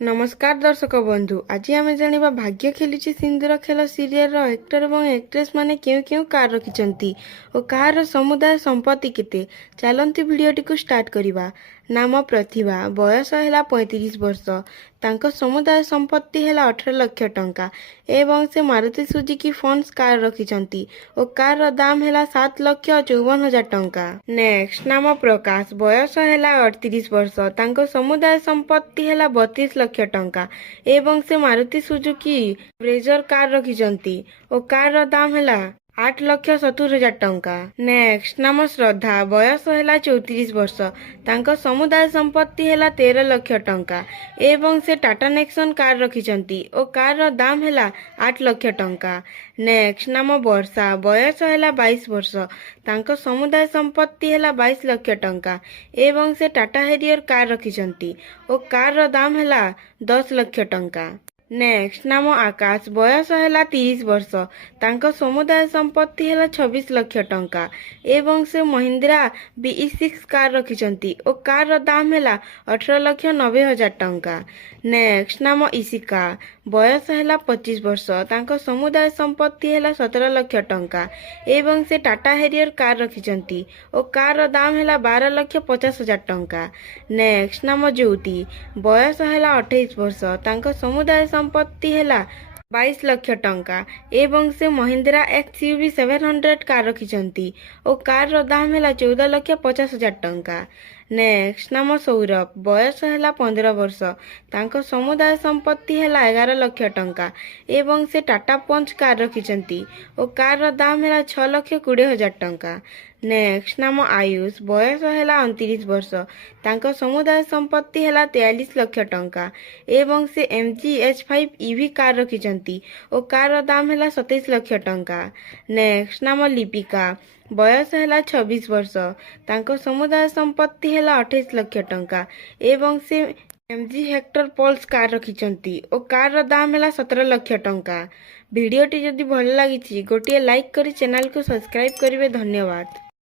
नमस्कार दर्शक बंधु आज आम जाना भाग्य खेलुची सिंदूर खेल सीरियल एक्टर और एक्ट्रेस माने क्यों क्यों कार रखिंट और कार समुदाय संपत्ति केते चलती भिडटी को स्टार्ट करवा। नाम प्रतिभा, बयस है 35 वर्ष, तांको समुदाय संपत्ति है 18 लाख टंका एवं से मारुति सुजुकी फंड्स कार रखिंट और कार रो दाम है 7,54,000 टंका। नेक्स्ट नाम प्रकाश, बयस है 38 वर्ष, तांको समुदाय संपत्ति है 32 लाख टंका एवं से मारुति सुजुकी ब्रेजर कार रखिंट और कार रो दाम है 8,70,000 टंका। नेक्स्ट नाम श्रद्धा, बयस है 34 वर्ष, तांको समुदाय संपत्ति है 13 लाख टंका एवं से टाटा नेक्सन कार रखिंट और कार रो दाम है 8 लाख टंका। नेक्स्ट नाम वर्षा, बयस है 22 वर्ष, तांको समुदाय संपत्ति है 22 लाख टंका एवं से टाटा हेरियर कार रखिंट और कार रो दाम है 10 लाख टंका। नेक्स्ट नाम आकाश, बयस है 30 वर्ष, तांको समुदाय संपत्ति है 26 लाख टंका एवं से महिंद्रा BE6 कार रखिंट और कार रो दाम है 18,90,000 टंका। नेक्स्ट नाम इशिका, बयस है 25 वर्ष, तांको समुदाय संपत्ति है 17 लाख टंका एवं से टाटा हेरियर कार रखिंट और कार रो दाम है 12,50,000 टंका। नेक्स्ट नाम ज्योति, बयस है 28 वर्ष, तांको समुदाय संपत्ति है 22 लाख टंका एवं से महिंद्रा XUV 700 कार रखिंट और कार रो दाम है 14,50,000 टंका। नेक्स्ट नाम सौरभ, बयस है 15 वर्ष, तांको समुदाय संपत्ति है 11 लाख टंका एवं से टाटा पंच कार रखिंट और कार रो दाम है 6,20,000 टंका। नेक्स्ट नाम आयुष, बयस है 29 वर्ष, तांको समुदाय संपत्ति है 43 लाख टंका एवं से MG H5 EV कार रखिंट और कार रो दाम है 27 लाख टंका। नेक्स्ट नाम लिपिका, बयस है 26 वर्ष, तांको समुदाय संपत्ति है 28 लाख टंका एवं से MG हेक्टर पल्स कार रखिंट और कार रो दाम है 17 लाख टंका। भिडियोटी जदि भल लगी गोटे लाइक करी चैनल को सब्सक्राइब करेंगे। धन्यवाद।